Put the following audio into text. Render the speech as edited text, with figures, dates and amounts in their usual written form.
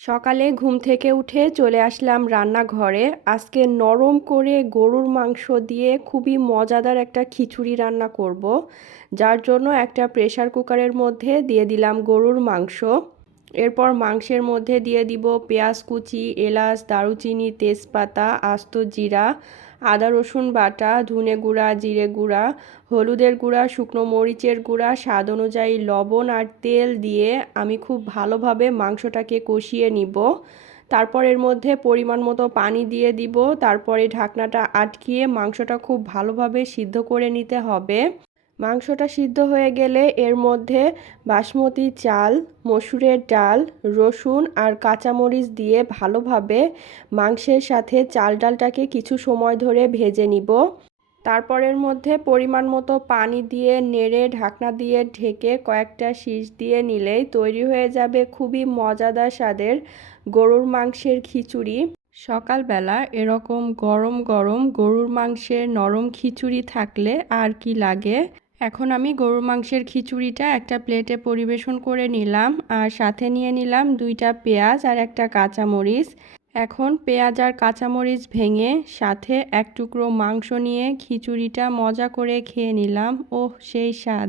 সকালে ঘুম থেকে উঠে চলে আসলাম রান্নাঘরে। আজকে নরম করে গরুর মাংস দিয়ে খুবই মজাদার একটা খিচুড়ি রান্না করব। যার জন্য একটা প্রেসার কুকারের মধ্যে দিয়ে দিলাম গরুর মাংস। এরপর মাংসের মধ্যে দিয়ে দিব পেঁয়াজ কুচি, এলাচ, দারুচিনি, তেজপাতা, আস্ত জিরা, আদা রসুন বাটা, ধনে গুঁড়া, জিরে গুঁড়া, হলুদের গুঁড়া, শুকনো মরিচের গুঁড়া, স্বাদ অনুযায়ী লবণ আর তেল দিয়ে আমি খুব ভালোভাবে মাংসটাকে কষিয়ে নিব। তারপর এর মধ্যে পরিমাণ মতো পানি দিয়ে দিব। তারপরে ঢাকনাটা আটকিয়ে মাংসটা খুব ভালোভাবে সিদ্ধ করে নিতে হবে। মাংসটা সিদ্ধ হয়ে গেলে এর মধ্যে বাসমতি চাল, মসুরের ডাল, রসুন আর কাঁচামরিচ দিয়ে ভালোভাবে মাংসের সাথে চাল ডালটাকে কিছু সময় ধরে ভেজে নিব। তারপর এর মধ্যে পরিমাণ মতো পানি দিয়ে নেড়ে ঢাকনা দিয়ে ঢেকে কয়েকটা শিস দিয়ে নিলেই তৈরি হয়ে যাবে খুবই মজাদার স্বাদের গরুর মাংসের খিচুড়ি। সকালবেলা এরকম গরম গরম গরুর মাংসের নরম খিচুড়ি থাকলে আর কি লাগে। এখন আমি গরুর মাংসের খিচুড়িটা একটা প্লেটে পরিবেশন করে নিলাম, আর সাথে নিয়ে নিলাম 2টা পেঁয়াজ আর একটা কাঁচামরিচ। এখন পেঁয়াজ আর কাঁচামরিচ ভেঙে সাথে এক টুকরো মাংস নিয়ে খিচুড়িটা মজা করে খেয়ে নিলাম। ওহ, সেই স্বাদ!